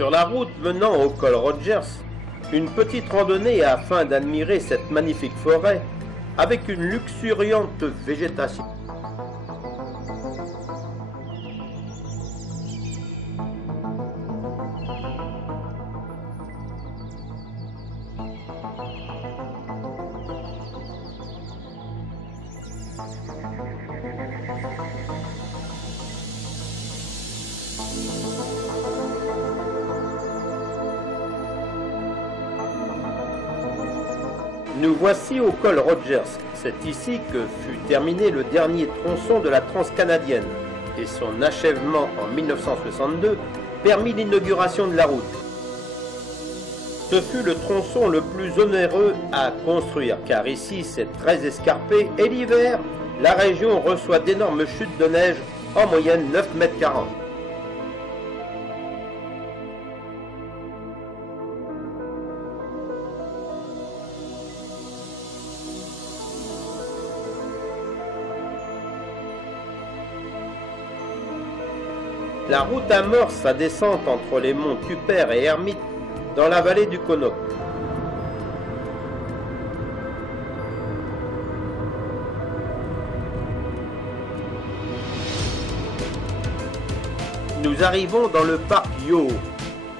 Sur la route menant au col Rogers, une petite randonnée afin d'admirer cette magnifique forêt avec une luxuriante végétation. Nous voici au col Rogers. C'est ici que fut terminé le dernier tronçon de la Transcanadienne et son achèvement en 1962 permit l'inauguration de la route. Ce fut le tronçon le plus onéreux à construire car ici c'est très escarpé et l'hiver, la région reçoit d'énormes chutes de neige, en moyenne 9,40 m. La route amorce sa descente entre les monts Tupper et Hermite dans la vallée du Conoco. Nous arrivons dans le parc Yoho.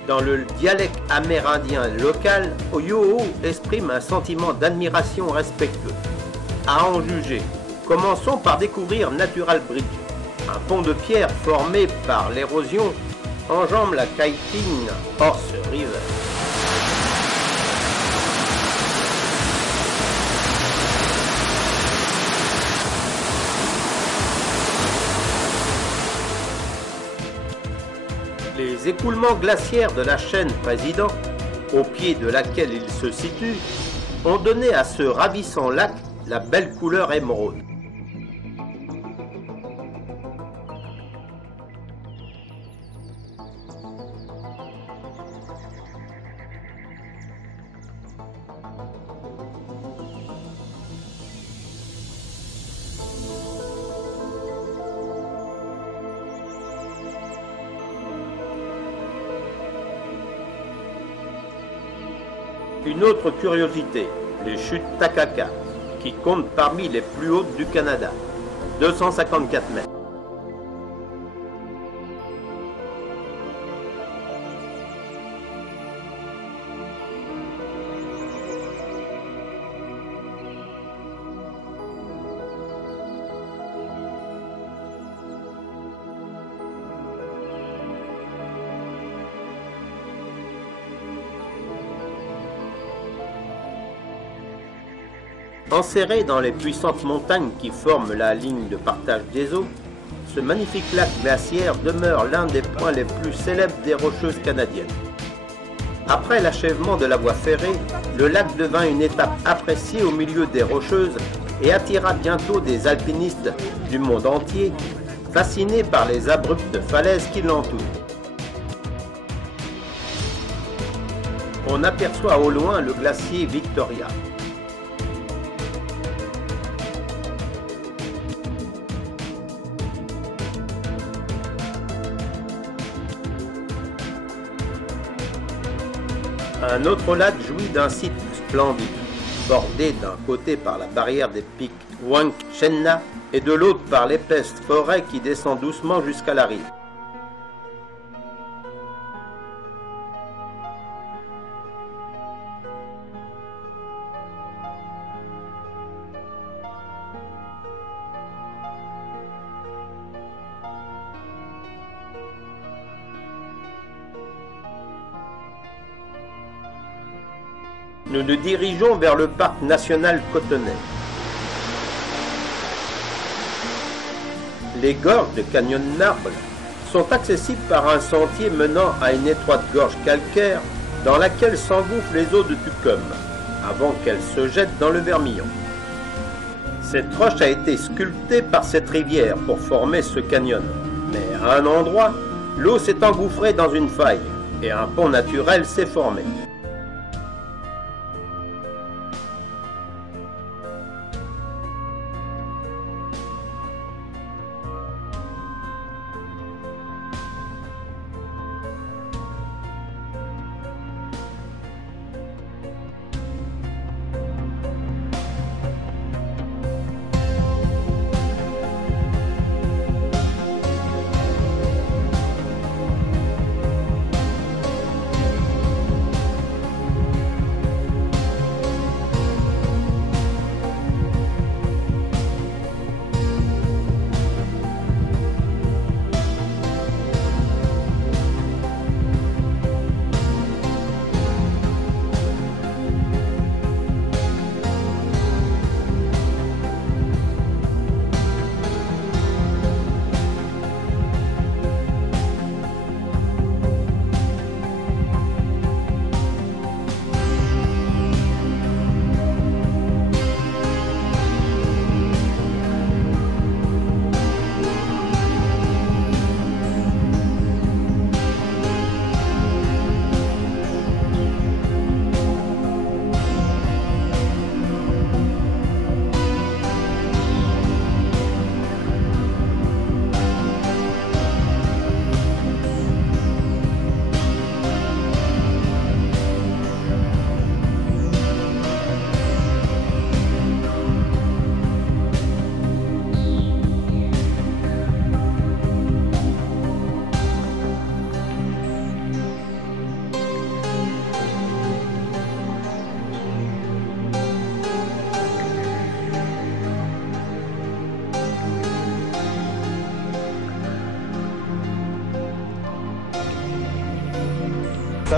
Dans le dialecte amérindien local, Yoho exprime un sentiment d'admiration respectueux. À en juger, commençons par découvrir Natural Bridge. Un pont de pierre formé par l'érosion enjambe la Kaieting Horse River. Les écoulements glaciaires de la chaîne Président, au pied de laquelle il se situe, ont donné à ce ravissant lac la belle couleur émeraude. Une autre curiosité, les chutes Takaka, qui comptent parmi les plus hautes du Canada, 254 mètres. Enserré dans les puissantes montagnes qui forment la ligne de partage des eaux, ce magnifique lac glaciaire demeure l'un des points les plus célèbres des Rocheuses canadiennes. Après l'achèvement de la voie ferrée, le lac devint une étape appréciée au milieu des Rocheuses et attira bientôt des alpinistes du monde entier, fascinés par les abruptes falaises qui l'entourent. On aperçoit au loin le glacier Victoria. Un autre lac jouit d'un site splendide, bordé d'un côté par la barrière des pics Wangchenna et de l'autre par l'épaisse forêt qui descend doucement jusqu'à la rive. Nous nous dirigeons vers le parc national Kootenay. Les gorges de Canyon Marble sont accessibles par un sentier menant à une étroite gorge calcaire dans laquelle s'engouffrent les eaux de Tucum, avant qu'elles se jettent dans le Vermillon. Cette roche a été sculptée par cette rivière pour former ce canyon, mais à un endroit, l'eau s'est engouffrée dans une faille et un pont naturel s'est formé.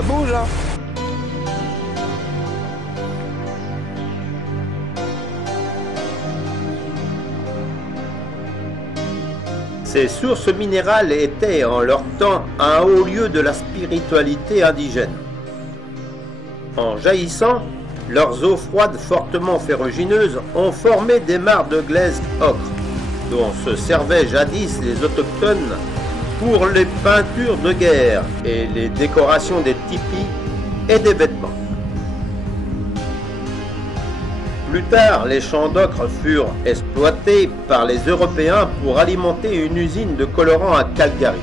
bouge, hein. Ces sources minérales étaient en leur temps un haut lieu de la spiritualité indigène. En jaillissant, leurs eaux froides fortement ferrugineuses ont formé des mares de glaise ocre, dont se servaient jadis les autochtones pour les peintures de guerre et les décorations des tipis et des vêtements. Plus tard, les champs d'ocre furent exploités par les Européens pour alimenter une usine de colorants à Calgary.